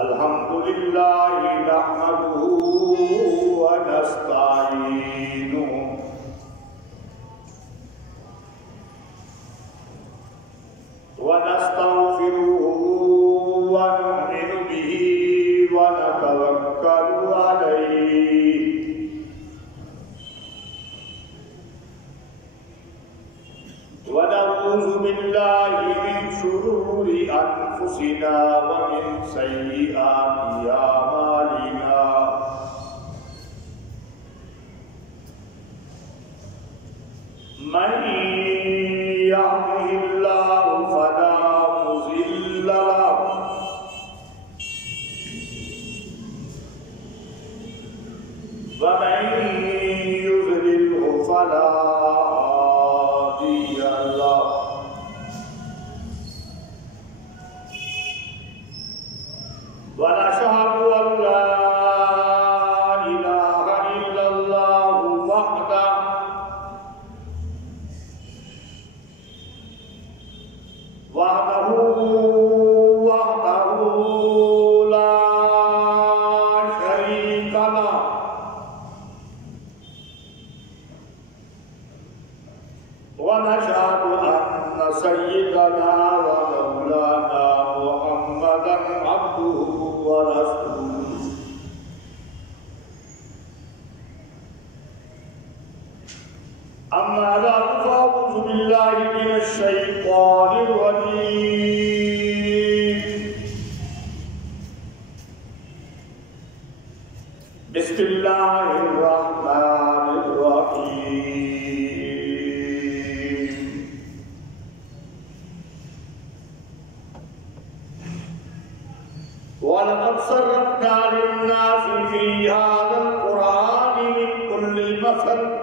الحمد لله نحمده ونستعينه ونستغفره ونؤمن به ونتوكل عليه ونعوذ بالله من شرور أنفسنا ومن سيئات أعمالنا من يهده الله فلا مضل له ومن يضلله فلا هادي له ونشهد أن لا إله إلا الله وحده لا شريك له ونشهد أن سيدنا ومولانا محمدا عبده ورسوله أما بعد فأعوذ بالله من الشيطان الرجيم بسم الله الرحمن الرحيم ولقد صرفنا للناس في هذا القرآن من كل مثل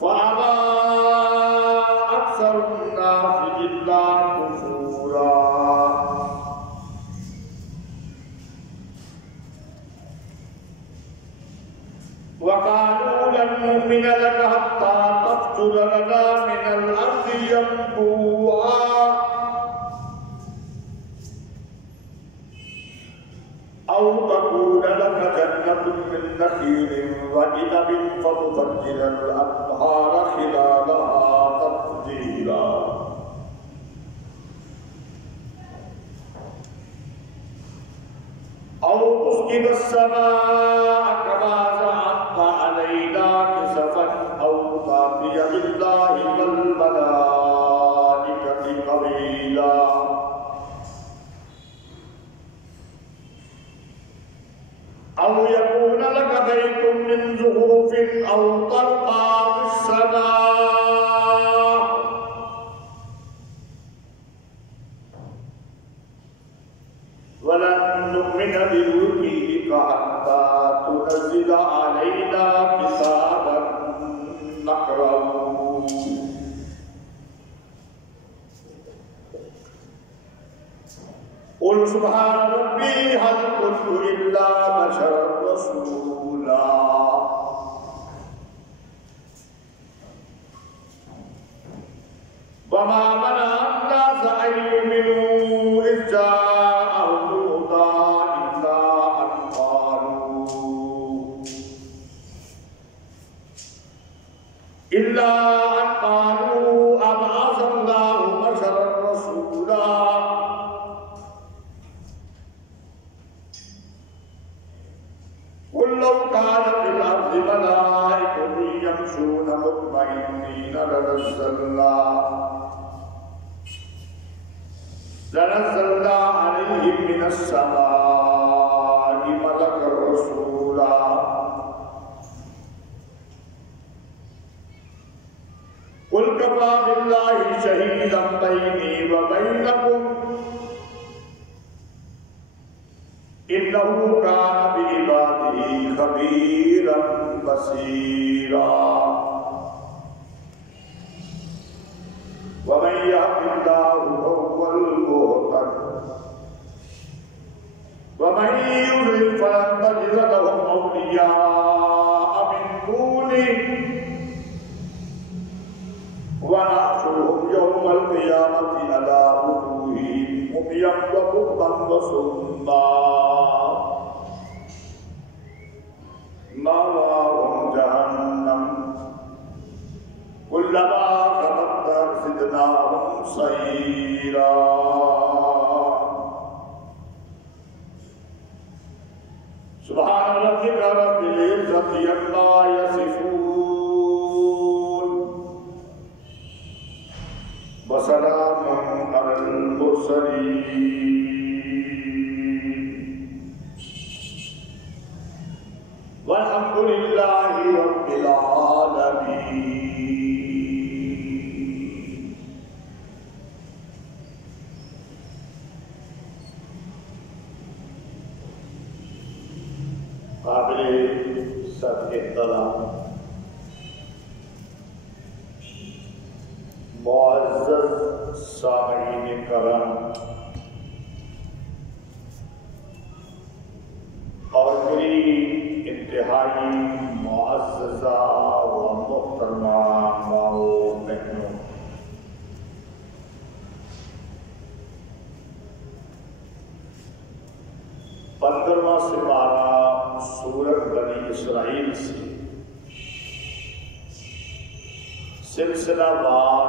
فأبى أكثر الناس إلا كفورا وقالوا لن نؤمن لك حتى تفجر لنا من الأرض ينبوعا أو تكون لك جنة من نخيل وعنب فتفجر الأنهار خلالها تفجيرا أو تسقط السماء كما زعمت علينا كسفا أو تأتي بالله والملائكة قبيلا أو يكون لك بيت من زخرف أو ترقى في السماء ولن نؤمن برقيك حتى تنزل علينا كتابا نقرأه قل سبحان ربي هل كنت إلا بشرا رسولا وما منع الناس أن يؤمنوا إذ جاءهم الهدى إلا أن قالوا أبعث الله بشرا رسولا قل لو كان في الأرض ملائكة يمشون مطمئنين لنزلنا عليهم من السماء ملكا رسولا قل كفى بالله شهيدا بيني وبينكم إنه كان بعباده خبيرا بصيرا ومن يهد الله فهو المهتد ومن يضلل فلن تجد لهم أولياء من دونه ونحشرهم يوم القيامة على وجوههم عميا وبكما وصما مأواهم جهنم كلما خبت زدناهم سعيرا سبحان ربك رب العزة عما يصفون وسلام على المرسلين والحمد لله رب العالمين. قابل صد احترام معزز سامعین کرام اور میری انتہائی معززہ و محترمہ ماؤں بہنوں، پندرواں سپارہ سورۃ بنی اسرائیل سے سلسلہ وار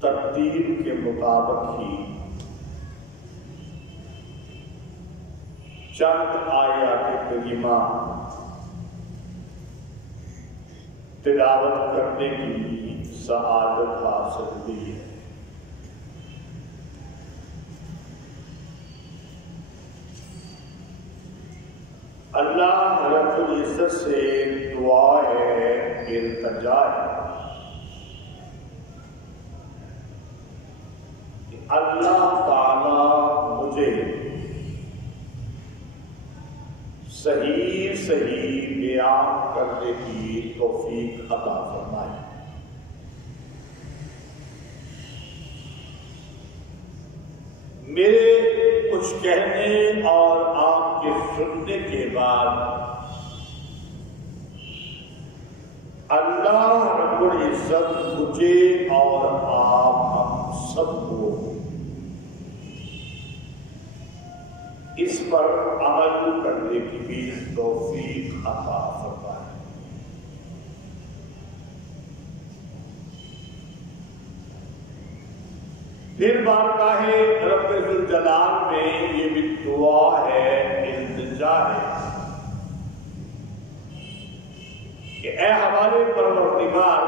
ترتیب کے مطابق ہی چند آیات کریمہ تلاوت کرنے کی سعادت حاصل ہوئی ہے۔ اللہ رب العزت سے دعا ہے، التجا ہے، اللہ تعالی مجھے صحیح بیان کرنے کی توفیق عطا فرمائے۔ میرے کچھ کہنے اور آپ کے سننے کے بعد اللہ رب العزت مجھے اور آپ ہم سب کو اس پر عمل کرنے کی بھی توفیق عطا فرمائے۔ پھر بارگاہ رب ذوالجلال میں یہ بھی دعا ہے، التجا ہے کہ اے ہمارے پروردگار،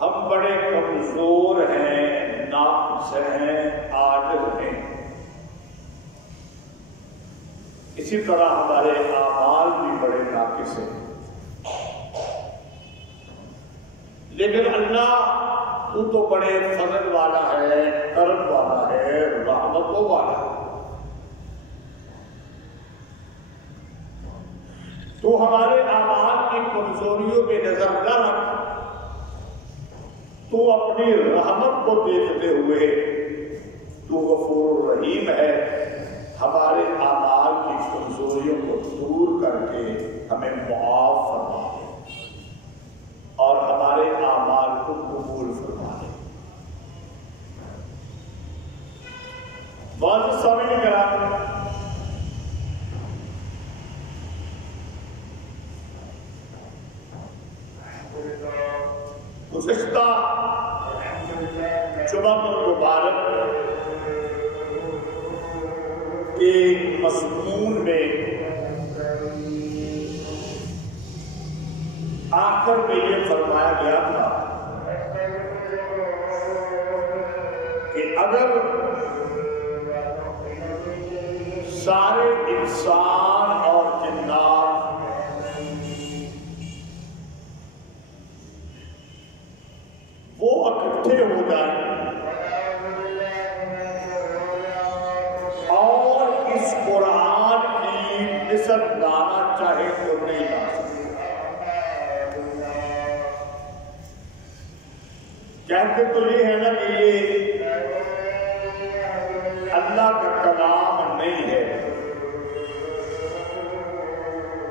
ہم بڑے کمزور ہیں، ناقص ہیں، عاجز ہیں، اسی طرح ہمارے اعمال بھی بڑے ناقص ہیں، لیکن اللہ تو بڑے فضل والا ہے، کرم والا ہے، رحمتوں والا ہے، تو ہمارے اعمال کی کمزوریوں پہ نظر نہ رکھ، تو اپنی رحمت کو دیکھتے ہوئے تو غفور رحیم ہے، ہمارے اعمال کی کمزوریوں کو دور کر کے ہمیں معاف فرما دے اور ہمارے اعمال کو قبول فرما دے۔ معزز سامعین کرام، گزشتہ جمعہ المبارک کے مضمون میں آخر میں یہ فرمایا گیا تھا کہ اگر سارے انسان اور جنات وہ اکٹھے ہو جائیں اور اس قرآن کی مثل لانا چاہے تو نہیں لا سکتے۔ کہتے تو یہ ہے نا کہ یہ اللہ کا کلام نہیں ہے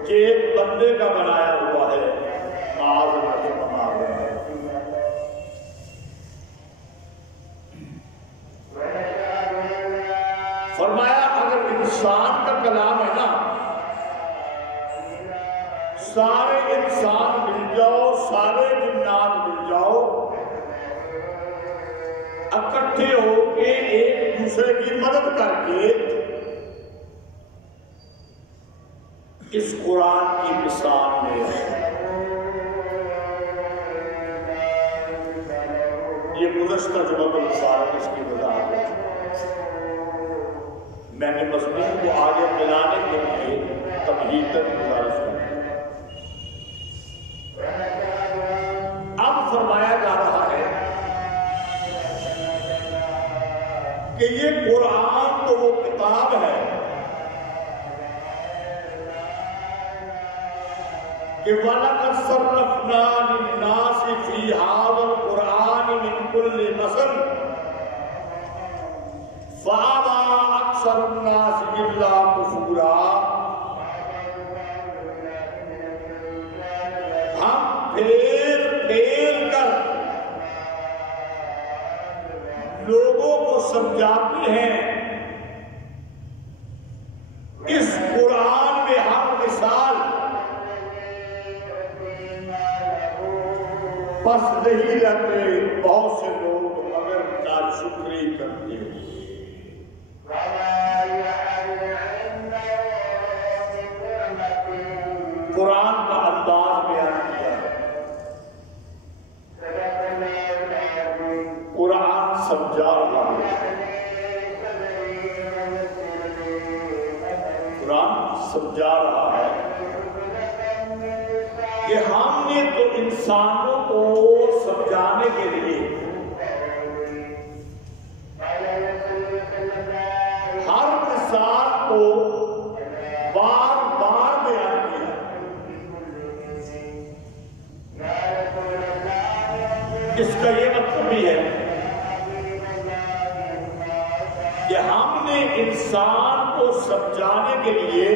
کہ ایک بندے کا بنایا ہوا ہے، معاذ انسان مل جاؤ، سارے جنات مل جاؤ، اکٹھے ہو کے ایک دوسرے کی مدد کر کے اس قرآن کی مثال میں یہ گزشتہ جمعہ المبارک اس کی وضاحت ہے۔ میں نے مضمون کو آگے ملانے کے لیے تمہیداً گزارش کی۔ اب فرمایا جا رہا ہے کہ یہ قرآن تو وہ کتاب ہے کہ وَلَقَدْ صَرَّفْنَا لِلنَّاسِ فِي هَذَا الْقُرْآنِ مِنْ كُلِّ مَثَلٍ فَأَبَىٰ أَكْثَرُ النَّاسِ إِلَّا كُفُورًا۔ ہم پھیر پھیر کر لوگوں کو سمجھاتے ہیں اس قرآن میں ہر مثال بس نہیں رہتے، بہت سے لوگ مگر ناشکری کرتے ہیں۔ قرآن کا انداز بیان کیا ہے، قرآن سمجھا رہا ہے، قرآن سمجھا رہا ہے کہ ہم نے تو انسانوں کو سمجھانے کے لیے ہر مثال کو بار بار بیان کیا۔ اس کا یہ مطلب بھی ہے کہ ہم نے انسان کو سمجھانے کے لیے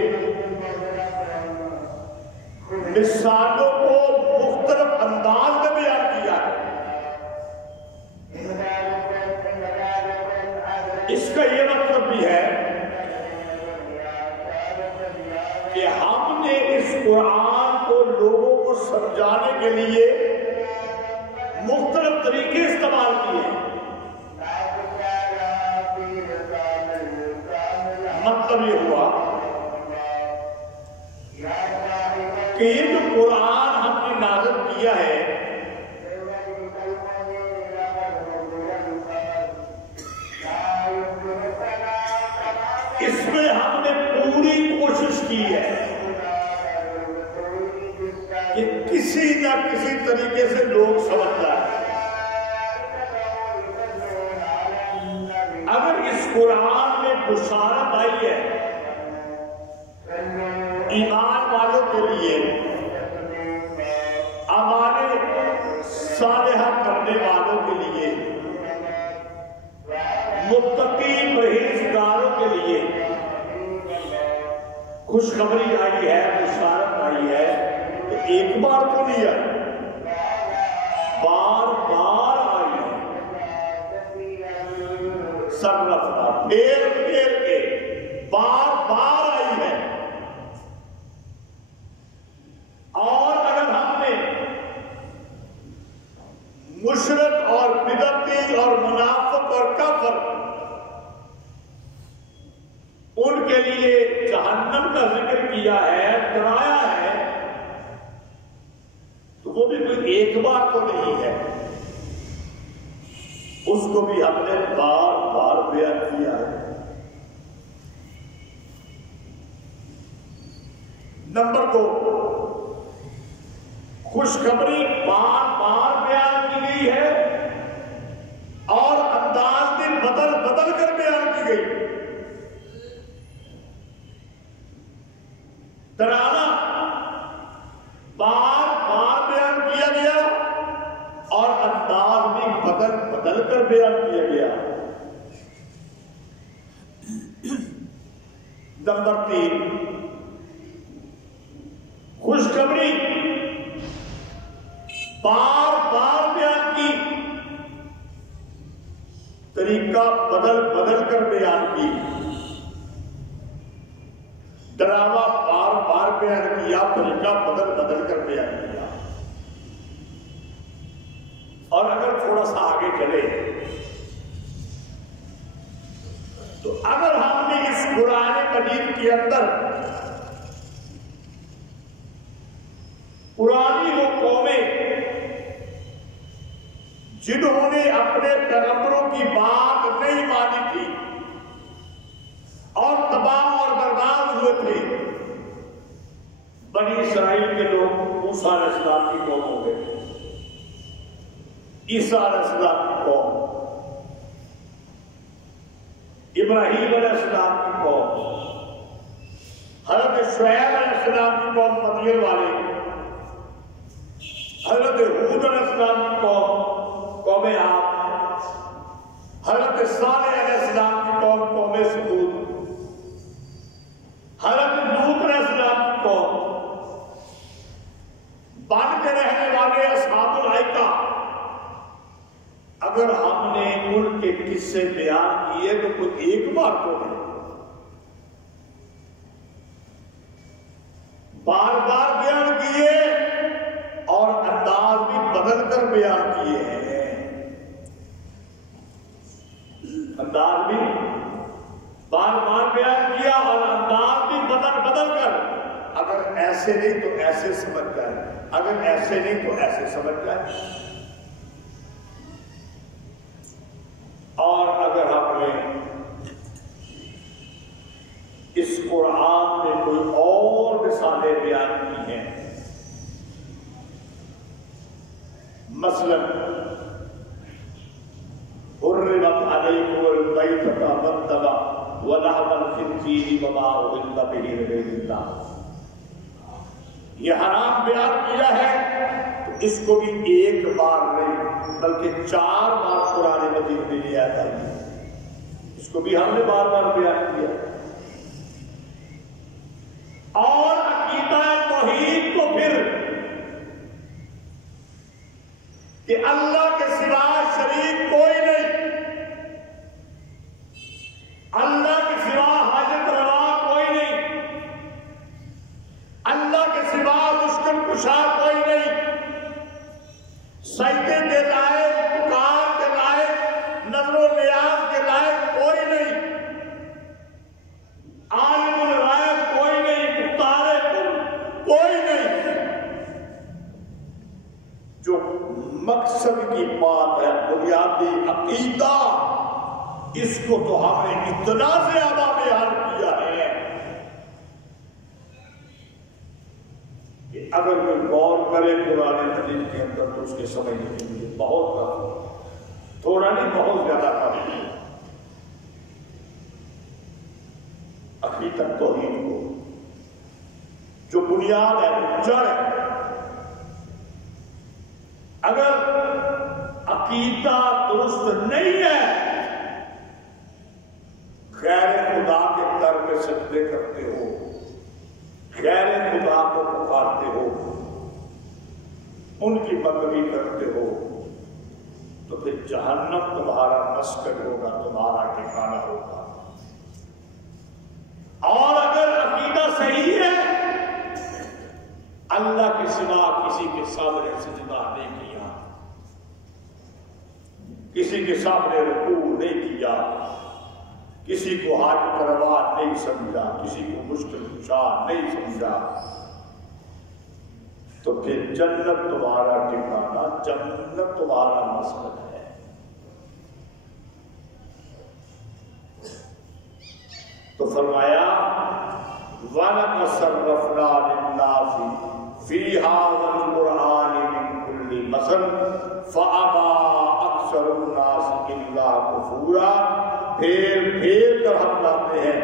مثالوں کو مختلف انداز میں بیان کیا ہے۔ اس کا یہ مطلب بھی ہے کہ ہم نے اس قرآن کو لوگوں کو سمجھانے کے لیے مختلف طریقے استعمال کیے۔ مطلب یہ ہوا کہ یہ جو قرآن ہم نے نازل کیا ہے اس میں ہم نے پوری کوشش کی ہے کہ کسی نہ کسی طریقے سے لوگ سمجھ جائیں۔ اگر اس قرآن میں بشارت آئی ہے ایمان والوں کے لیے، اعمال صالحہ کرنے والوں کے لیے، متقی پرہیزگاروں کے لیے خوشخبری آئی ہے، بشارت آئی ہے، تو ایک بار تو نہیں آئی، بار بار آئی ہے۔ صرفنا پھیر پھیر کے بار بار آئی ہے۔ اور اگر ہم نے مشرک اور بدعتی اور منافق اور کافر ان کے لیے جہنم کا ذکر کیا ہے، ڈرایا ہے، تو وہ بھی کوئی ایک بار تو نہیں ہے، اس کو بھی ہم نے بار بار بیان کیا ہے۔ نمبر 2، خوشخبری بار بار بیان کی گئی ہے اور انداز میں بدل بدل کر بیان کی گئی۔ ڈرانا بار بار بیان کیا گیا اور انداز میں بدل بدل کر بیان کیا گیا۔ نمبر 3، خوشخبری بار بار بیان کی، طریقہ بدل بدل کر بیان کی۔ ڈراوا بار بار بیان کیا، طریقہ بدل بدل کر بیان کیا. اور اگر تھوڑا سا آگے چلے تو اگر ہم نے اس قرآن مجید کے اندر پرانی وہ قومیں جنہوں نے اپنے پیغمبروں کی بات نہیں مانی تھی اور تباہ اور برباد ہوئے تھے، بنی اسرائیل کے لوگ موسیٰ علیہ السلام کی قوم ہو گئے، عیسیٰ علیہ السلام کی قوم، ابراہیم علیہ السلام کی قوم، حضرت شعیب علیہ السلام کی قوم مدین والے، حضرت ہود علیہ السلام کی قوم قوم عاد، حضرت صالح علیہ السلام کی قوم قوم ثمود، حضرت لوط علیہ السلام کی قوم، بن کے رہنے والے اصحاب الایکہ. اگر ہم نے ان کے قصے بیان کیے تو کوئی ایک بار تو نہیں، بار بار بیان کیے اور انداز بھی بدل کر بیان کیے ہیں. انداز بھی بار بار بیان کیا اور انداز بھی بدل بدل کر. اگر ایسے نہیں تو ایسے سمجھ جائے، اگر ایسے نہیں تو ایسے سمجھ جائے. اور اگر ہم نے اس قرآن میں کوئی اور مثالیں بیان کی ہیں، مثلا حرمت علیکم المیتۃ والدم ولحم الخنزیر وما أهل به لغیر اللہ، یہ حرام بیان کیا ہے تو اس کو بھی ایک بار نہیں بلکہ 4 بار قرآن مجید میں لیا تھا. اس کو بھی ہم نے بار بار بیان کیا. اور عقیدہ توحید کو پھر کہ اللہ کے سوا شریک کوئی نہیں، اللہ کے سوا حاجت روا کوئی نہیں، اللہ کے سوا مشکل کشا کوئی نہیں، سجدے کے لائق، پکار کے لائق، نظر و نیاز کے لائق کوئی نہیں، عالم الغیب کوئی نہیں، مختار کل کوئی نہیں. جو مقصد کی بات ہے، بنیادی عقیدہ، اس کو تو ہم نے اتنا زیادہ بیان کیا ہے کہ اگر کوئی غور کرے قرآن مجید کے اندر تو اس کے سمجھنے کے لیے بہت کم، تھوڑا نہیں بہت زیادہ کم ہے. عقیدت توحید کو جو بنیاد ہے، جڑ ہے، اگر عقیدہ درست نہیں ہے، غیر خدا کے در میں سجدے کرتے ہو، غیر خدا کو پکارتے ہو، ان کی بندگی کرتے ہو، تو پھر جہنم تمہارا مسکن ہوگا، تمہارا ٹھکانہ ہوگا. اور اگر عقیدہ صحیح ہے، اللہ کے سوا کسی کے سامنے سجدہ نہیں کیا، کسی کے سامنے رکوع نہیں کیا، کسی کو حاجت روا نہیں سمجھا، کسی کو مشکل کشا نہیں سمجھا، تو پھر جنت تمہارا ٹھکانہ، جنت تمہارا مسکن ہے. تو فرمایا وَلَقَدْ صَرَّفْنَا لِلنَّاسِ فِي هَذَا الْقُرْآنِ مِنْ كُلِّ مَثَلٍ فَأَبَىٰ أَكْثَرُ النَّاسِ إِلَّا كُفُورًا. پھیر کر ہم لاتے ہیں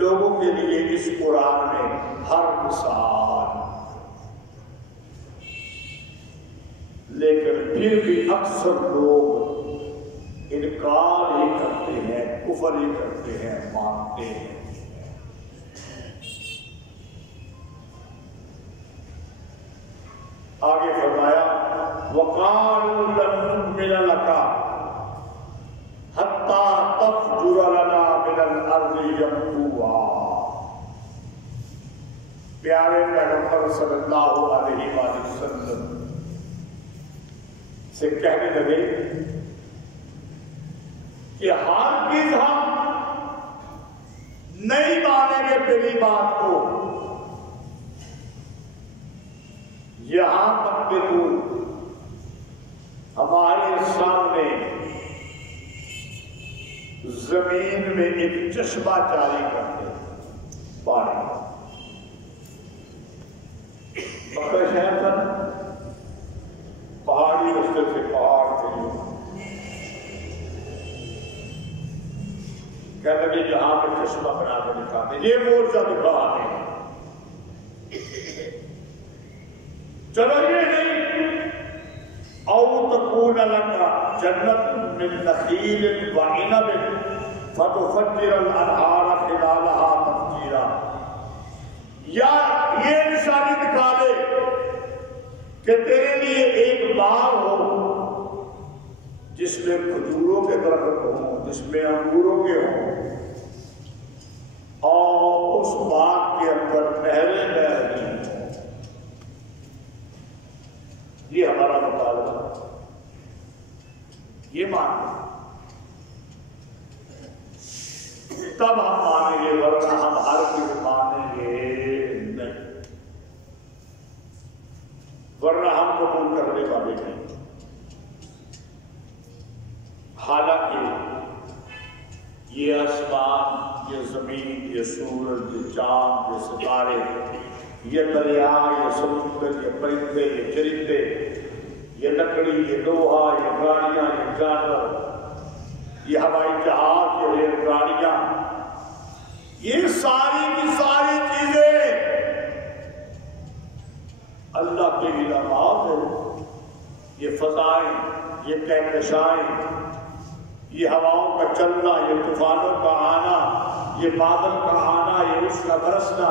لوگوں کے لیے اس قرآن میں ہر مثال، لیکن پھر بھی اکثر لوگ انکار ہی کرتے ہیں، کفر ہی کرتے ہیں، مانتے ہیں. آگے فرمایا وَقَالُوا لَن نُّؤْمِنَ لَكَ حَتَّىٰ تَفْجُرَ لَنَا مِنَ الْأَرْضِ يَنبُوعًا. پیارے پیغمبر صلی اللہ علیہ وآلہ وسلم سے کہنے لگے کہ ہرگز ہم نہیں مانیں گے تیری بات کو یہاں تک کہ تو ہمارے سامنے زمین میں ایک چشمہ جاری کر دے پانی مکہ شہر تھا پہاڑی رستے سے پہاڑ تھے کہنے لگے یہاں پہ چشمہ بنا کے دکھاتے یہ معجزہ دکھا ہمیں چلو یہ نہیں او تکون لنا جنت من نخیل وعنب فتفجر الانہار خلالها تفجیرا یا یہ نشانی دکھا دے کہ تیرے لیے ایک باغ ہو جس میں کھجوروں کے درخت ہوں جس میں انگوروں کے ہوں اور اس باغ کے اندر نہریں بہ رہی ہوں یہ ہمارا مطالبہ یہ مانیں تب ہم مانیں گے ورنہ ہم ہر چیز مانیں گے نہیں ورنہ ہم قبول کرنے والے نہیں حالانکہ یہ آسمان یہ زمین یہ سورج یہ چاند یہ ستارے یہ دریا یہ سمندر یہ پرندے یہ چرندے یہ لکڑی یہ لوہا یہ گاڑیاں یہ جانور یہ ہوائی جہاز یہ ریل گاڑیاں یہ ساری کی ساری چیزیں اللہ کے علامات ہیں یہ فضائیں یہ کہکشائیں یہ ہواؤں کا چلنا یہ طوفانوں کا آنا یہ بادل کا آنا یہ اس کا برسنا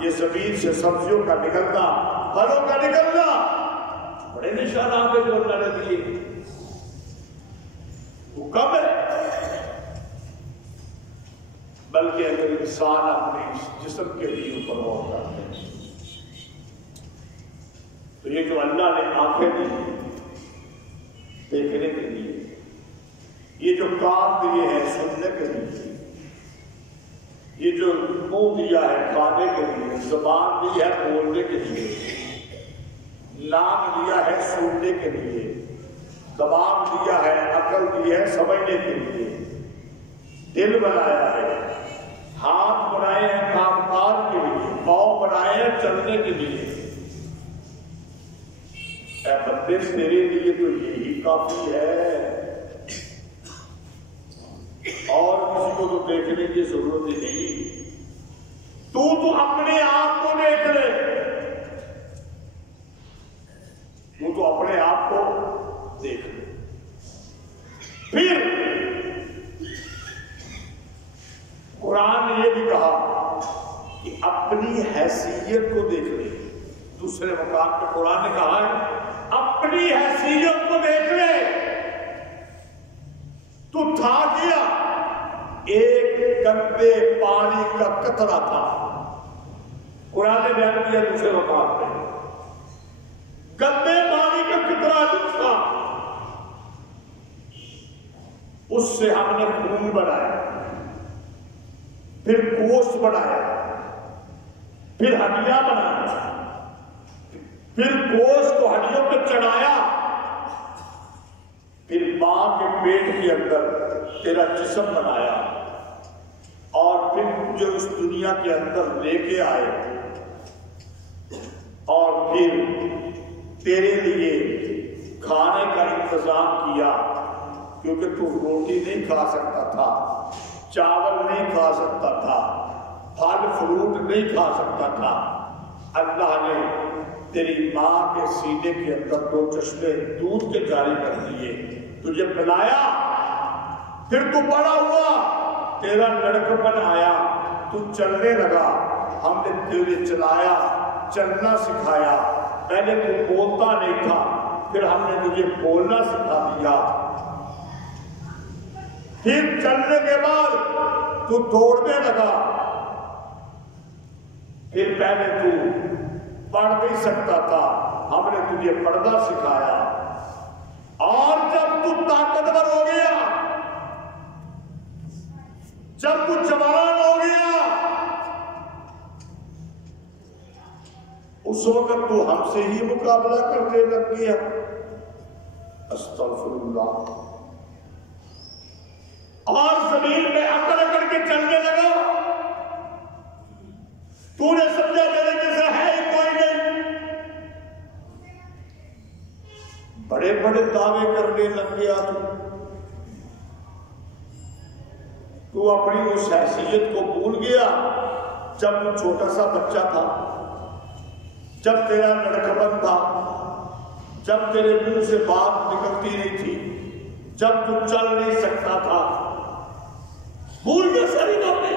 یہ زمین سے سبزیوں کا نکلنا پھلوں کا نکلنا بڑے نشانات ہیں جو اللہ نے دیے وہ کب ہے بلکہ اگر انسان اپنے اس جسم کے لیے اوپر غور کرتے ہیں تو یہ جو اللہ نے آنکھیں دی دیکھنے کے لیے یہ جو کان دیے ہیں سننے کے لیے یہ جو منہ دیا ہے کھانے کے لیے زبان دی ہے بولنے کے لیے ناک دیا ہے سننے کے لیے دماغ دیا ہے عقل دی ہے سمجھنے کے لیے دل بنایا ہے ہاتھ بنائے ہیں کام کاج کے لیے پاؤں بنائے ہیں چلنے کے لیے اے بندے تیرے لیے تو یہی کافی ہے اور کسی کو تو دیکھنے کی ضرورت ہی نہیں تو اپنے آپ کو دیکھ لے تو اپنے آپ کو دیکھ لے پھر قرآن نے یہ بھی کہا کہ اپنی حیثیت کو دیکھ لے دوسرے مقام پہ قرآن نے کہا ہے اپنی حیثیت کو دیکھ لے تو تھا کیا ایک گندے پانی کا قطرہ تھا قرآن نے بیان کیا دوسرے مقام پہ گندے پانی کا قطرہ جو تھا اس سے ہم نے خون بنایا پھر گوشت بنایا پھر ہڈیاں بنایا پھر گوشت کو ہڈیوں پہ چڑھایا پھر ماں کے پیٹ کے اندر تیرا جسم بنایا اور پھر جو اس دنیا کے اندر لے کے آئے اور پھر تیرے لیے کھانے کا انتظام کیا کیونکہ تو روٹی نہیں کھا سکتا تھا چاول نہیں کھا سکتا تھا پھل فروٹ نہیں کھا سکتا تھا اللہ نے تیری ماں کے سینے کے اندر 2 چشمے دودھ کے جاری کر دیے تجھے پلایا پھر تو بڑا ہوا تیرا لڑکپن آیا تو چلنے لگا ہم نے تجھے چلایا چلنا سکھایا پہلے تو بولتا نہیں تھا پھر ہم نے تجھے بولنا سکھا دیا پھر چلنے کے بعد تو دوڑنے لگا پھر پہلے تو پڑھ نہیں سکتا تھا، ہم نے تجھے پڑھنا سکھایا، اور جب تو طاقتور ہو گیا، جب تو جوان ہو گیا، اس وقت تو ہم سے ہی مقابلہ کرنے لگ گیا۔ استغفر اللہ۔ اور زمین میں اکڑ اکڑ کے چلنے لگا، تو نے سمجھا میرے جیسا ہے ہی کوئی نہیں، بڑے بڑے دعوے کرنے لگ گیا۔ تو اپنی اس حیثیت کو بھول گیا جب تو چھوٹا سا بچہ تھا، جب تیرا لڑکپن تھا، جب تیرے منہ سے بات نکلتی نہیں تھی، جب تو چل نہیں سکتا تھا، بھول گیا ساری باتیں۔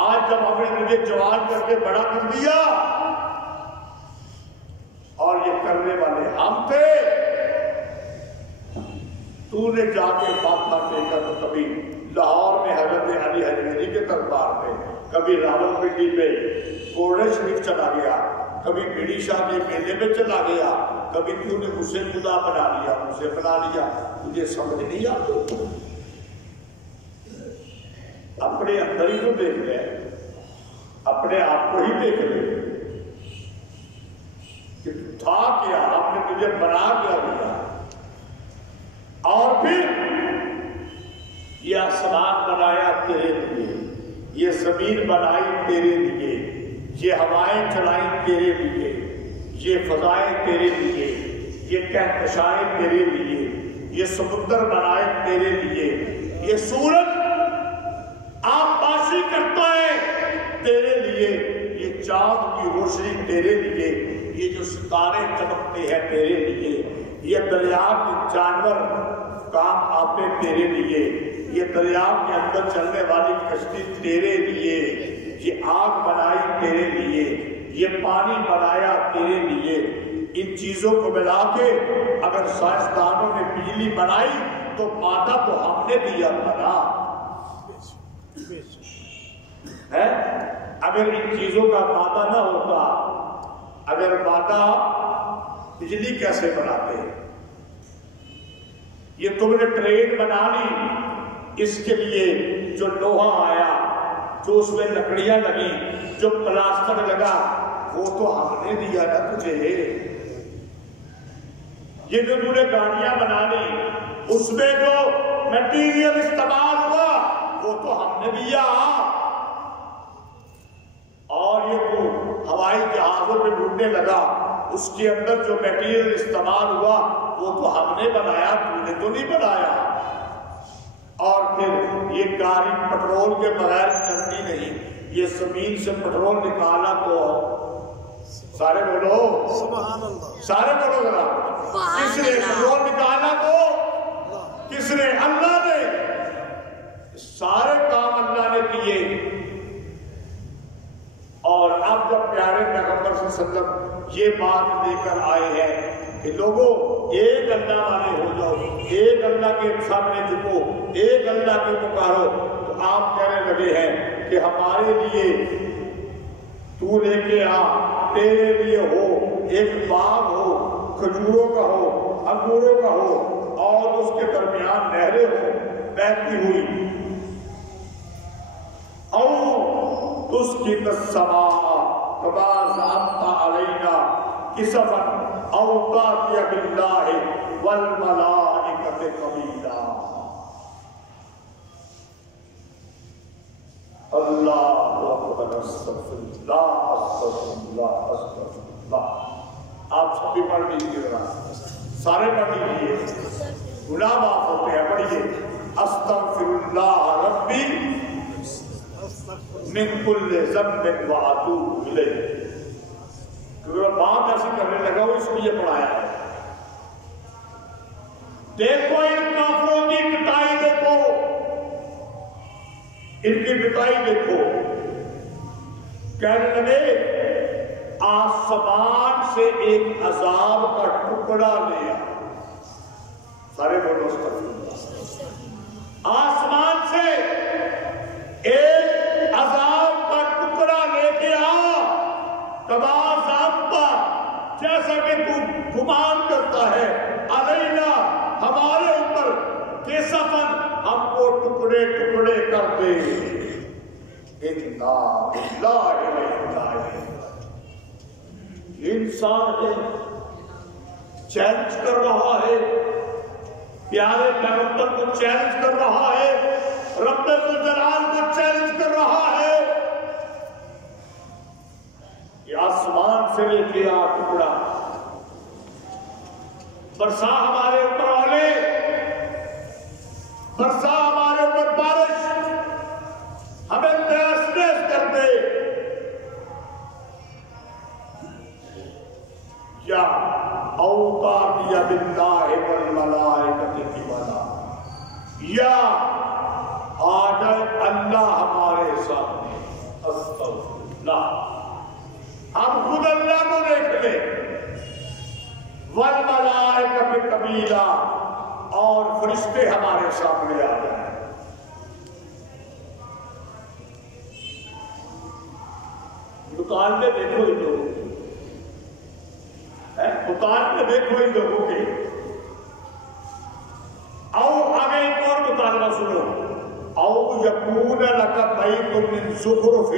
آج جب ہم نے تجھے جوان کر کے بڑا کر دیا، اور یہ کرنے والے ہم تھے، تو نے جا کے ماتھا ٹیکا تو کبھی لاہور میں حضرت علی حجویری کے دربار میں، کبھی راولپنڈی میں کوڑے شریف چلا گیا، کبھی بیڑی شاہ کے میلے میں چلا گیا، کبھی تو نے اسے خدا بنا لیا، اسے بنا لیا، تجھے سمجھ نہیں آتی؟ اپنے اندر ہی تو دیکھ لے، اپنے آپ کو ہی دیکھ لے کہ تو تھا کیا، ہم نے تجھے بنا کیا دیا۔ اور پھر یہ آسمان بنایا تیرے لیے، یہ زمین بنائی تیرے لیے، یہ ہوائیں چلائیں تیرے لیے، یہ فضائیں تیرے لیے، یہ کہکشائیں تیرے لیے، یہ سمندر بنائے تیرے لیے، یہ سورج آبپاشی کرتا ہے تیرے لیے، یہ چاند کی روشنی تیرے لیے، یہ جو ستارے چمکتے ہیں تیرے لیے، یہ دریا کے جانور کام آتے تیرے لیے، یہ دریا کے اندر چلنے والی کشتی تیرے لیے، یہ آگ بنائی تیرے لیے، یہ پانی بنایا تیرے لیے۔ ان چیزوں کو ملا کے اگر سائنسدانوں نے بجلی بنائی تو مادہ تو ہم نے دیا تھا نا، اگر ان چیزوں کا مادہ نہ ہوتا، اگر مادہ بجلی کیسے بناتے؟ یہ تم نے ٹرین بنا لی، اس کے لیے جو لوہا آیا، جو اس میں لکڑیاں لگی، جو پلاسٹر لگا، وہ تو ہم نے دیا نا تجھے۔ یہ جو تم نے گاڑیاں بنا لی، اس میں جو میٹیریل استعمال ہوا وہ تو ہم نے دیا۔ اور یہ تو ہوائی جہازوں پہ ڈوبنے لگا، اس کے اندر جو میٹیریل استعمال ہوا وہ تو ہم نے بنایا، تو نے تو نہیں بنایا۔ اور پھر یہ گاڑی پٹرول کے بغیر چلتی نہیں، یہ زمین سے پٹرول نکالا تو سارے بولو سبحان اللہ، سارے بولو ذرا، کس نے پٹرول نکالا تو کس نے؟ اللہ نے۔ سارے کام اللہ نے کیے۔ اور اب جب پیارے پیغمبر صلی اللہ علیہ وسلم یہ بات لے کر آئے ہیں کہ لوگوں ایک اللہ والے ہو جاؤ، ایک اللہ کے سامنے جھکو، ایک اللہ کے پکارو، تو آپ کہنے لگے ہیں کہ ہمارے لیے تو لے کے آ، تیرے لیے ہو ایک باغ ہو، کھجوروں کا ہو، انگوروں کا ہو، اور اس کے درمیان نہریں ہو بہتی ہوئی، او تسقط السماء کما زعمت علینا کسفا او تأتی باللہ والملائکۃ قبیلا۔ اللہ اکبر، استغفر اللہ، استغفر اللہ، استغفر اللہ۔ آپ سب بھی پڑھ لیجیے، سارے پڑھ لیجیے، گناہ معاف ہوتے ہیں۔ پڑھیے استغفر اللہ ربی من کل ذنب واتوب الیہ۔ کیونکہ بات ایسی کرنے لگا وہ اس لیے پڑھایا ہے۔ دیکھو ان کافروں کی پٹائی، دیکھو ان کی پٹائی، دیکھو کہنے لگے آسمان سے ایک عذاب کا ٹکڑا لیا۔ سارے بولو استغفر اللہ۔ آسمان سے ایک عذاب کا ٹکڑا لے جیسا کہ تو گمان کرتا ہے علینا ہمارے اوپر کسفن ہم کو ٹکڑے ٹکڑے کر دے. انسان ہے چیلنج کر رہا ہے, پیارے پیغمبر کو چیلنج کر رہا ہے, رب الجلال کو چیلنج کر رہا ہے کہ آسمان سے لے کے آ ٹکڑا برسا ہمارے اوپر اولے, برسا ہمارے اوپر بارش, ہمیں تیز تیز کر دے. یا اوتا کیا باللہ والملائکۃ قبلا, یا آ جائے اللہ ہمارے سامنے. استغفر اللہ, ہم خود اللہ کو دیکھ لیں. والملائکۃ قبیلا, اور فرشتے ہمارے سامنے آ جائیں. دکان میں دیکھو ان لوگوں کی, دکان میں دیکھو ان لوگوں کے. او آگے ایک اور مطالبہ سنو. او یکون لک بیت من زخرف,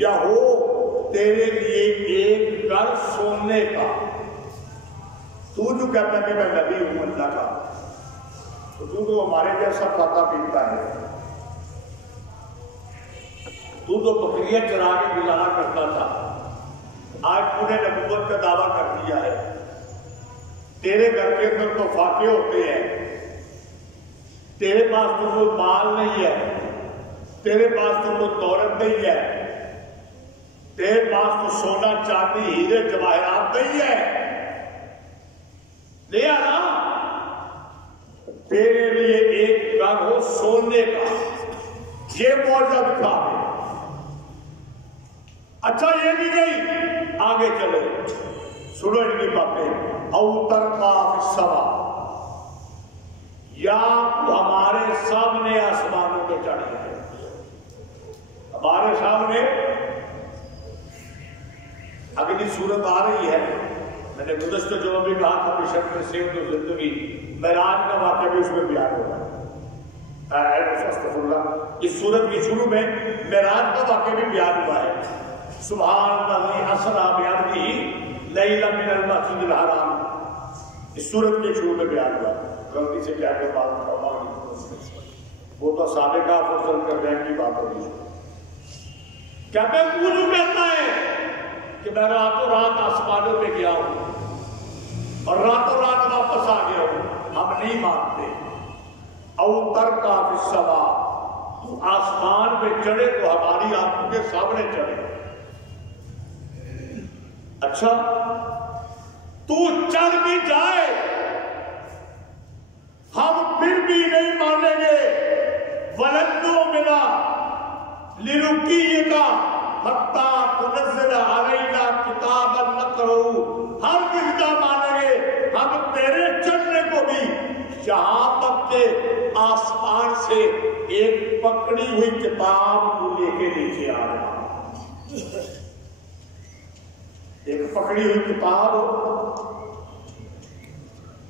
یا ہو تیرے لیے ایک گھر سونے کا. تو جو کہتا ہے کہ میں نبی ہوں اللہ کا, تو ہمارے جیسا کھاتا پیتا ہے, تو بکریاں چرا کے گزارا کرتا تھا, آج تو نے نبوت کا دعویٰ کر دیا ہے. تیرے گھر کے اندر تو فاقے ہوتے ہیں, تیرے پاس تو کوئی مال نہیں ہے, تیرے پاس تو کوئی دولت نہیں ہے, تیرے پاس تو سونا چاندی ہیرے جواہرات نہیں ہے. لے آنا تیرے لیے ایک گھر ہو سونے کا, یہ معجزہ دکھا دے. اچھا یہ بھی نہیں, آگے چلے سنو ان کی باتیں. او ترقا فی السما, یا تو ہمارے سامنے آسمانوں پہ چڑھ جائے. ہمارے سامنے اگلی صورت آ رہی ہے. میں نے گزشتہ جو بھی کہا تھا بشک میں صحت و زندگی, معراج کا واقعہ بھی اس میں بیان ہو رہا ہے. استغفر اللہ, اس صورت کی شروع میں معراج کا واقعہ بھی بیان ہوا ہے. سبحان الذی اسری بعبدہ لیلا من المسجد الحرام, اس صورت کے شروع میں بیان ہوا. غلطی سے کیا کہ بات فرما گئی, وہ تو سابقہ فرصت کرنے کی بات ہوگی. کہتے ہیں وضو کہتا ہے کہ میں راتوں رات آسمانوں پہ گیا ہوں اور راتوں رات واپس آ گیا ہوں. ہم نہیں مانتے. او ترقا فی السما, تو آسمان پہ چڑھے تو ہماری آنکھوں کے سامنے چڑھے. اچھا تو چڑھ بھی جائے ہم پھر بھی نہیں مانیں گے. ولندو ملا لرقیہ حتی تنزل علینا کتابا نقرؤ, ہم کس کا مانیں گے, ہم تیرے چڑھنے کو بھی یہاں تک کہ آسمان سے ایک پکڑی ہوئی کتاب کو لے کے نیچے آ رہا. ایک پکڑی ہوئی کتاب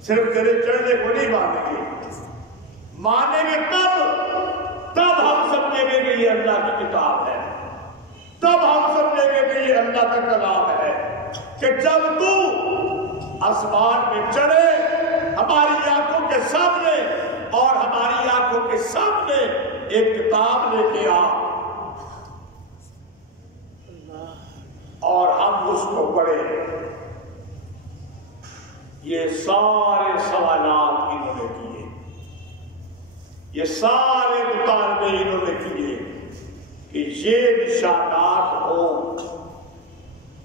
صرف تیرے چڑھنے کو نہیں مانیں گے, مانیں گے تب ہم سمجھیں گے کہ یہ اللہ کی کتاب ہے, تب ہم سمجھیں گے کہ یہ اللہ کا کلام ہے. کہ جب تو آسمان میں چڑھے ہماری آنکھوں کے سامنے, اور ہماری آنکھوں کے سامنے ایک کتاب لے کے آ, اور ہم اس کو پڑھے. یہ سارے سوالات انہوں نے کیے, یہ سارے مطالبے انہوں نے کیے کہ یہ نشانات ہوں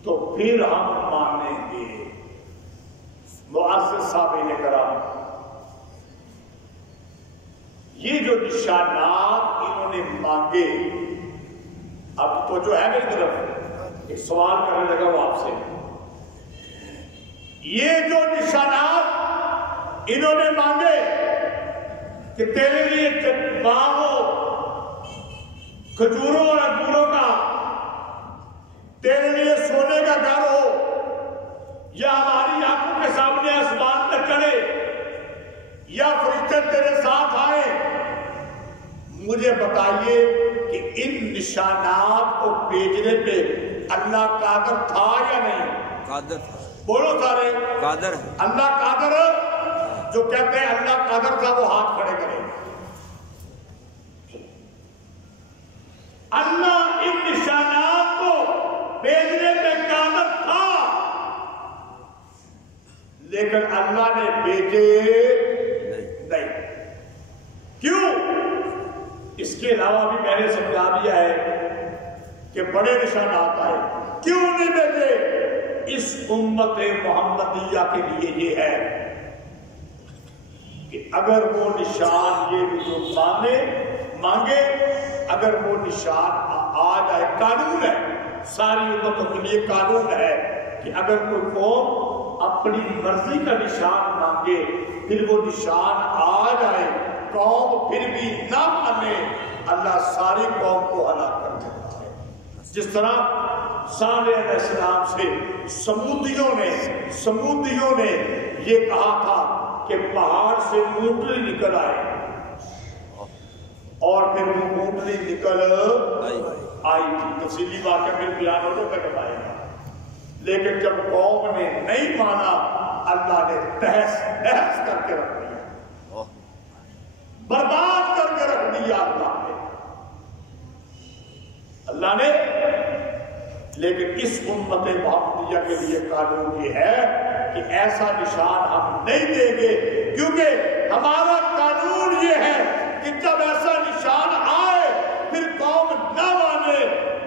تو پھر ہم مانیں گے. معزز صاحب نے کرام, یہ جو نشانات انہوں نے مانگے, اب تو جو ہے میری طرف ایک سوال کرنے لگا وہ آپ سے. یہ جو نشانات انہوں نے مانگے کہ تیرے لیے باغ ہو کھجوروں اور انگوروں کا, تیرے لیے سونے کا گھر ہو, یا ہماری آنکھوں کے سامنے آسمان پہ چڑھے یا فرشتے تیرے ساتھ آئے، مجھے بتائیے کہ ان نشانات کو بھیجنے پہ اللہ قادر تھا یا نہیں؟ قادر تھا۔ بولو سارے، قادر ہے۔ اللہ قادر، جو کہتے ہیں اللہ قادر تھا وہ ہاتھ کھڑے کریں۔ اللہ ان نشانات کو بھیجنے پہ قادر تھا، لیکن اللہ نے بھیجے نہیں۔ کیوں؟ اس کے علاوہ بھی میں نے سمجھا دیا ہے کہ بڑے نشانات آئے، کیوں نہیں بھیجے؟ اس امت محمدیہ کے لیے یہ ہے کہ اگر وہ نشان یہ بھی جو مانگے، اگر وہ نشان آ جائے، قانون ہے، ساری امتوں کے لیے قانون ہے کہ اگر کوئی قوم اپنی مرضی کا نشان مانگے، پھر وہ نشان آ جائے، قوم پھر بھی نہ مانے، اللہ ساری قوم کو ہلاک کر دیتا ہے۔ جس طرح صالح علیہ السلام سے سمودیوں نے یہ کہا تھا کہ پہاڑ سے اونٹنی نکل آئے، اور پھر وہ اونٹنی نکل آئی تھی۔ تفصیلی واقعہ میں بیان ہونے کا بتائے گا، لیکن جب قوم نے نہیں مانا، اللہ نے تہس نہس کر کے رکھ دیا، برباد کر کے رکھ دیا اللہ نے۔ لیکن اس امت محمدیہ کے لیے قانون یہ ہے کہ ایسا نشان ہم نہیں دیں گے، کیونکہ ہمارا قانون یہ ہے کہ جب ایسا نشان آئے پھر قوم نہ مانے،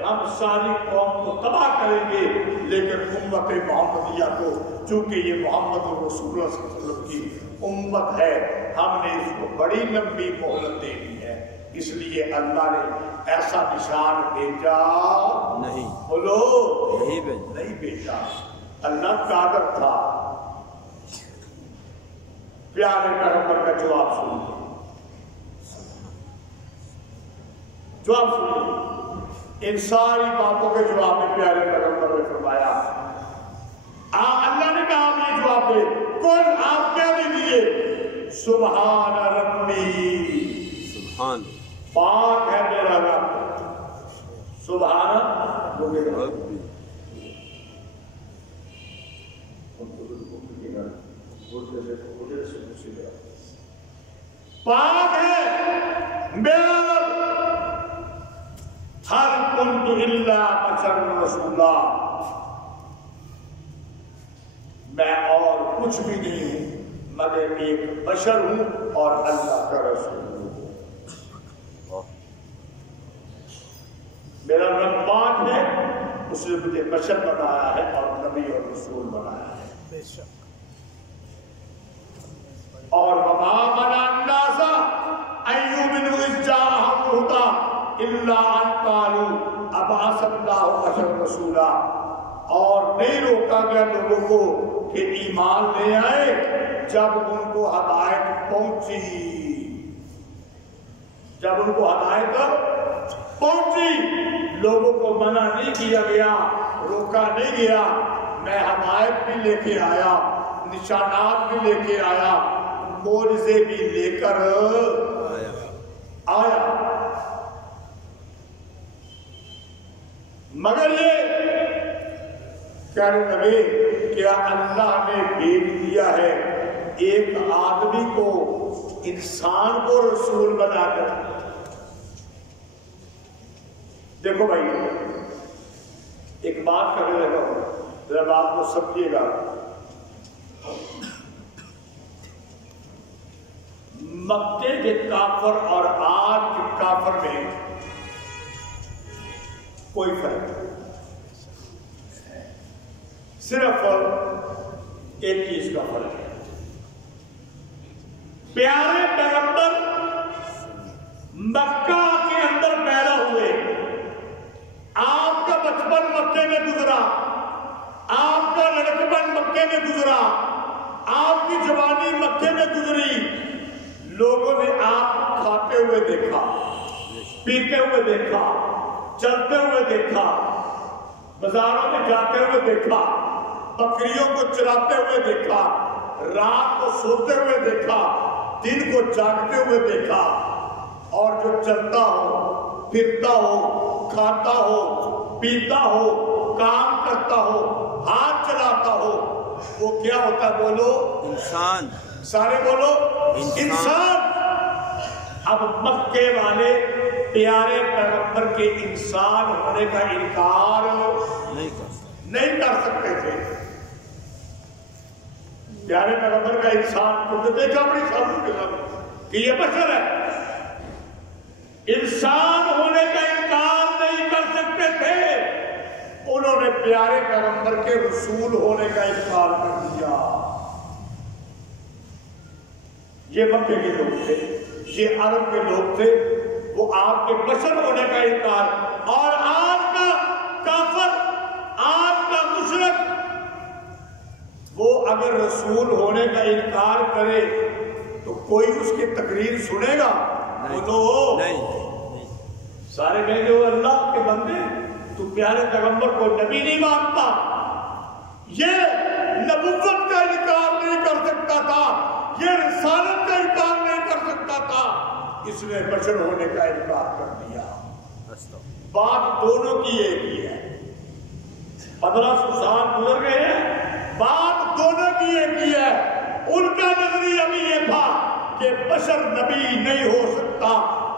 ہم ساری قوم کو تباہ کریں گے۔ لیکن امت محمدیہ کو، چونکہ یہ محمد رسول اللہ صلی اللہ علیہ وسلم کی امت ہے، ہم نے اس کو بڑی لمبی مہلت دے دی ہے، اس لیے اللہ نے ایسا نشان بھیجا نہیں۔ بولو نہیں بھیجا۔ اللہ قادر تھا۔ پیارے پیغمبر کا جواب سنیے، جواب سنیے، ان ساری باتوں کے جواب میں پیارے پیغمبر نے فرمایا، اللہ نے کہا آپ یہ جواب دے، کون آپ کیا دیجیے؟ سبحان ربی، سبحان پاک ہے میرا رب، سبحان ربی، پاک ہے میرا رب، ہر کنت الا بشر رسولا، میں اور کچھ بھی نہیں ہوں مگر ایک بشر ہوں اور اللہ کا رسول ہوں۔ میرا رب پاک ہے، اس نے مجھے بشر بنایا ہے اور نبی اور رسول بنایا ہے۔ بے شک۔ اور وما منع الناس ان يؤمنوا اذ جاءهم الهدى الا ان قالوا ابعث الله بشرا رسولا، اور نہیں روکا گیا لوگوں کو کہ ایمان لے آئے جب ان کو ہدایت پہنچی، جب ان کو ہدایت پہنچی، لوگوں کو منع نہیں کیا گیا، روکا نہیں گیا۔ میں ہدایت بھی لے کے آیا، نشانات بھی لے کے آیا، معجزے بھی لے کر آیا، مگر یہ کہنے لگے کیا اللہ نے بھیج دیا ہے ایک آدمی کو، انسان کو رسول بنا کر؟ دیکھو بھائی، ایک بات کرنے لگا ہوں، ذرا بات کو سمجھیے گا۔ مکے کے کافر اور آج کے کافر میں کوئی فرق نہیں، صرف ایک چیز کا فرق ہے، پیارے پیغمبر مکہ کے اندر پیدا ہوئے، آپ کا بچپن مکے میں گزرا، آپ کا لڑکپن مکے میں گزرا، آپ کی جوانی مکے میں گزری، لوگوں نے آپ کو کھاتے ہوئے دیکھا، پیتے ہوئے دیکھا، چلتے ہوئے دیکھا، بازاروں میں جاتے ہوئے دیکھا، بکریوں کو چراتے ہوئے دیکھا، رات کو سوتے ہوئے دیکھا، دن کو جاگتے ہوئے دیکھا، اور جو چلتا ہو، پھرتا ہو، کھاتا ہو، پیتا ہو، کام کرتا ہو، ہاتھ چلاتا ہو، وہ کیا ہوتا ہے؟ بولو انسان. سارے بولو انسان. اب مکے والے پیارے پیغمبر کے انسان ہونے کا انکار نہیں کر سکتے تھے. پیارے پیغمبر کا انسان کو دیکھا بڑی سامنے کے ساتھ کہ یہ بشر ہے، انسان ہونے کا انکار نہیں کر سکتے تھے. انہوں نے پیارے پیغمبر کے رسول ہونے کا انکار کر دیا. یہ مکے کے لوگ تھے، یہ عرب کے لوگ تھے، وہ آپ کے بشر ہونے کا انکار. اور آج کا کافر، آج کا مشرک، وہ اگر رسول ہونے کا انکار کرے تو کوئی اس کی تقریر سنے گا؟ بولو سارے کہیں گے وہ اللہ کے بندے، تو پیارے پیغمبر کو نبی نہیں مانتا. یہ نبوت کا انکار نہیں کر سکتا تھا، یہ رسالت کا انکار نہیں کر سکتا تھا، اس نے بشر ہونے کا انکار کر دیا. بات دونوں کی ایک ہی ہے. 1500 سال گزر گئے ہیں، بات دونوں کی ایک ہی ہے. ان کا نظریہ بھی یہ تھا کہ بشر نبی نہیں ہو سکتا،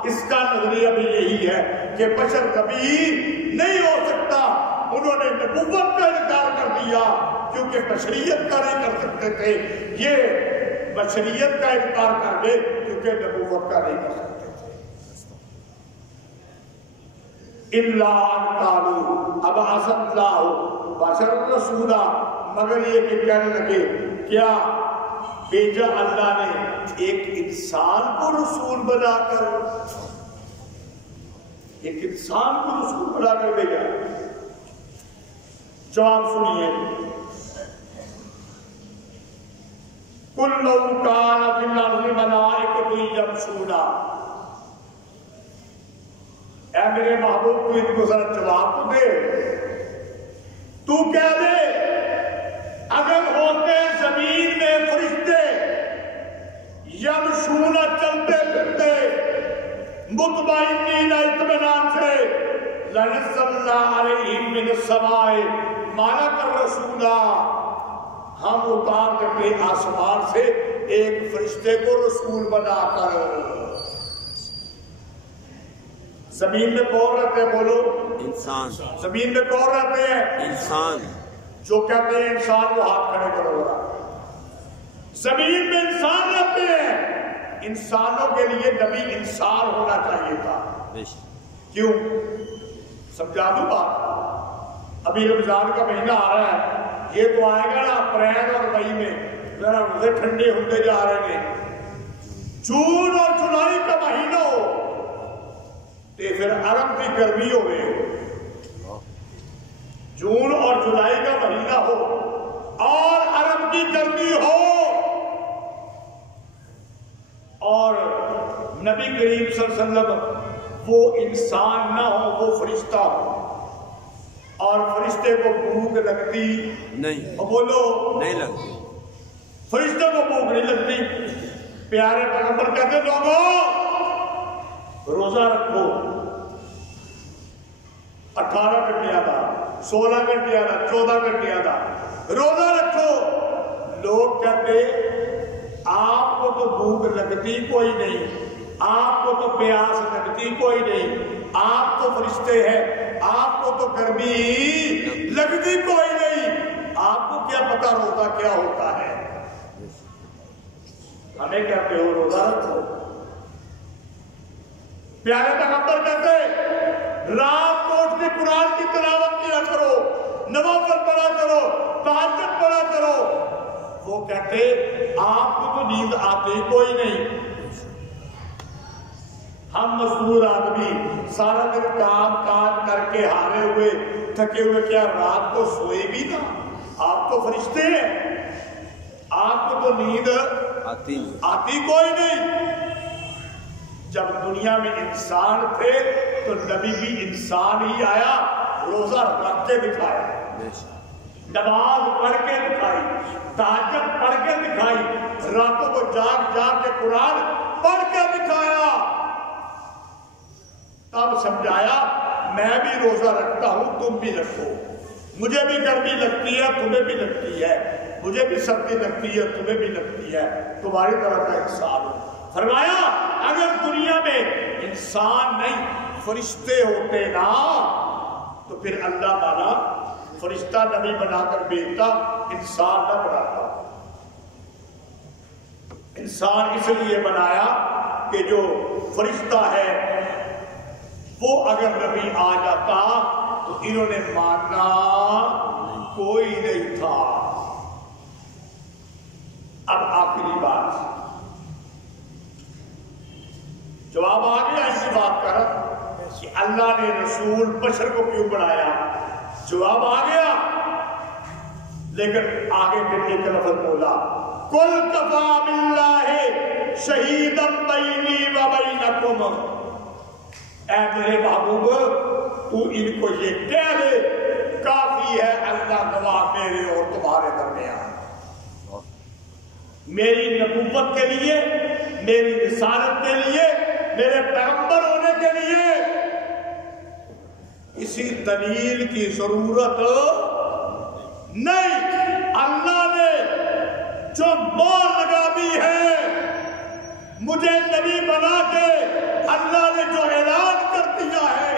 اس کا نظریہ بھی یہی ہے کہ بشر نبی نہیں ہو سکتا. انہوں نے نبوت کا انکار کر دیا کیونکہ بشریت کا نہیں کر سکتے تھے. یہ بشریت کا انکار کر دے کیونکہ نبوت کا نہیں کر سکتے تھے. اللہ قالوا ابعث اللہ بشرا رسولا، مگر یہ کہ کہنے لگے کیا بھیجا اللہ نے ایک انسان کو رسول بنا کر، ایک انسان کو رسول بنا کر بھیجا. جواب سنیے، قل لو کان فی الارض ملائکۃ یمشون. اے میرے محبوب تو ان کو ذرا جواب تو دے. تو کہہ دے اگر ہوتے زمین میں فرشتے یمشون چلتے پھرتے مطمئنین اطمینان سے، لنزلنا علیہم من السماء ملکا رسولا، ہم اتار کرتے آسمان سے ایک فرشتے کو رسول بنا کر. زمین میں کون رہتے ہیں؟ بولو انسان. زمین میں کون رہتے ہیں؟ انسان. جو کہتے ہیں انسان وہ ہاتھ کھڑے کرو گا. زمین میں انسان رہتے ہیں. انسانوں کے لیے نبی انسان ہونا چاہیے تھا. کیوں؟ سمجھا دوں بات. ابھی رمضان کا مہینہ آ رہا ہے، یہ تو آئے گا نا اپریل اور مئی میں، ذرا روزے ٹھنڈے ہوتے جا رہے ہیں. جون اور جولائی کا مہینہ ہو تو پھر عرب کی گرمی ہو گئی. جون اور جولائی کا مہینہ ہو اور عرب کی گرمی ہو اور نبی کریم صلی اللہ علیہ وسلم وہ انسان نہ ہو، وہ فرشتہ ہو، اور فرشتے کو بھوک لگتی نہیں. بولو نہیں لگتی. فرشتے کو بھوک نہیں لگتی. پیارے پیغمبر کہتے لوگوں روزہ رکھو، 18 گھنٹے آدھا، 16 گھنٹے آدھا، 14 گھنٹے آدھا روزہ رکھو. لوگ کہتے آپ کو تو بھوک لگتی کوئی نہیں، آپ کو تو پیاس لگتی کوئی نہیں، آپ تو فرشتے ہیں، آپ کو تو گرمی لگتی کوئی نہیں، آپ کو کیا پتا روزہ کیا ہوتا ہے. ہمیں کہتے ہو روزہ رکھو. پیارے پیغمبر کہتے رات کو اٹھ کے قرآن کی تلاوت کیا کرو، نوافل پڑھا کرو، تہجد پڑھا کرو. وہ کہتے آپ کو تو نیند آتی کوئی نہیں. ہم مزدور آدمی سارا دن کام کاج کر کے ہارے ہوئے تھکے ہوئے کیا رات کو سوئے بھی نا؟ آپ تو فرشتے ہیں، آپ کو تو نیند آتی کوئی نہیں. جب دنیا میں انسان تھے تو نبی بھی انسان ہی آیا، روزہ رکھ کے دکھایا. نماز پڑھ کے دکھائی، تہجد پڑھ کے دکھائی، راتوں کو جاگ جاگ کے قرآن پڑھ کے دکھایا، تب سمجھایا میں بھی روزہ رکھتا ہوں تم بھی رکھو، مجھے بھی گرمی لگتی ہے تمہیں بھی لگتی ہے، مجھے بھی سردی لگتی ہے تمہیں بھی لگتی ہے، تمہاری طرح کا انسان ہو۔ فرمایا اگر دنیا میں انسان نہیں فرشتے ہوتے نا تو پھر اللہ تعالیٰ فرشتہ نبی بنا کر بھیجتا، انسان نہ بناتا۔ انسان اس لیے بنایا کہ جو فرشتہ ہے وہ اگر نبی آ جاتا تو انہوں نے ماننا کوئی نہیں تھا۔ اب آخری بات، جواب آ گیا اسی بات کا کہ اللہ نے رسول بشر کو کیوں بنایا، جواب آ گیا، لیکن آگے پھر ایک لفظ بولا، قُلْ كَفَىٰ بِاللَّهِ شَهِيدًا بَيْنِي وَبَيْنَكُمْ، اے میرے محبوب تو ان کو یہ کہہ دے کافی ہے اللہ گواہ میرے اور تمہارے درمیان، میری نبوت کے لیے، میری رسالت کے لیے، میرے پیغمبر ہونے کے لیے کسی دلیل کی ضرورت نہیں۔ اللہ نے جو مور لگا دی ہے مجھے نبی بنا کے، اللہ نے جو اعلان کر دیا ہے،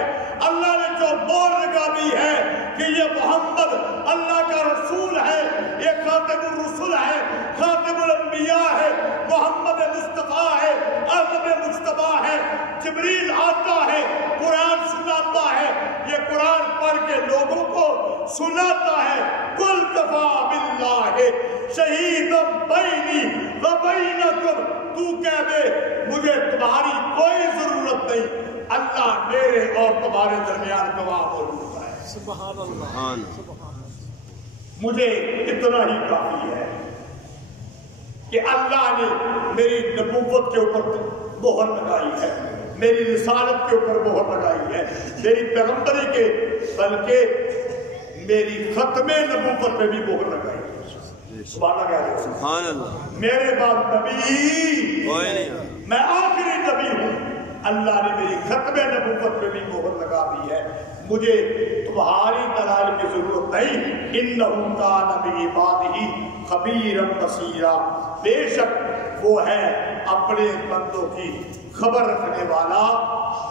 اللہ نے جو مور لگا دی ہے کہ یہ محمد اللہ کا رسول ہے، یہ خاتم الرسل ہے، خاتم الانبیاء ہے، محمد مصطفیٰ ہے، احمد مجتبیٰ ہے، جبریل آتا ہے قرآن سناتا ہے، یہ قرآن پڑھ کے لوگوں کو سناتا ہے۔ قُلْ كَفَىٰ بِاللَّهِ شَهِيدًا بَيْنِي وَبَيْنَكُمْ، تو کہہ دے مجھے تمہاری کوئی ضرورت نہیں، اللہ میرے اور تمہارے درمیان گواہ موجود ہے۔ سبحان اللہ، مجھے اتنا ہی کافی ہے کہ اللہ نے میری نبوت کے اوپر مہر لگائی ہے، میری رسالت کے اوپر مہر لگائی ہے، میری پیغمبری کے بلکہ میری ختم نبوت پہ بھی مہر لگائی ہے۔ سبحان اللہ، میرے بعد نبی میں آخری نبی ہوں، اللہ نے میری ختم نبوت پہ بھی مہر لگا دی ہے، مجھے تمہاری دلائل کی ضرورت نہیں۔ اِنَّهُ كَانَ بِعِبَادِهِ خَبِيرًا بَصِيرًا، بے شک وہ ہے اپنے بندوں کی خبر رکھنے والا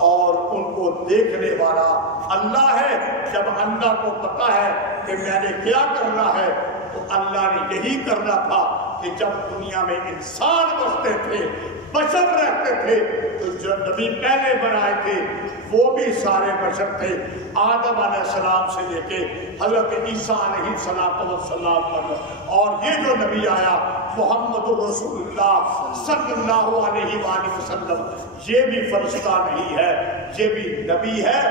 اور ان کو دیکھنے والا اللہ ہے۔ جب اللہ کو پتا ہے کہ میں نے کیا کرنا ہے تو اللہ نے یہی کرنا تھا کہ جب دنیا میں انسان بستے تھے، بشر رہتے تھے، تو جو نبی پہلے بنائے تھے وہ بھی سارے بشر تھے، آدم علیہ السلام سے لے کے حضرت عیسیٰ علیہ السلام تک، اور یہ جو نبی آیا محمد رسول اللہ صلی اللہ علیہ وآلہ وسلم، یہ بھی فرشتہ نہیں ہے، یہ بھی نبی ہے،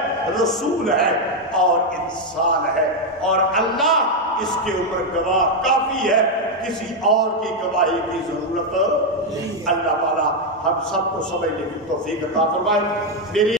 رسول ہے اور انسان ہے، اور اللہ اس کے اوپر گواہ کافی ہے، کسی اور کی گواہی کی ضرورت نہیں۔ اللہ تعالیٰ ہم سب کو سمجھنے کی توفیق عطا فرمائے۔ میری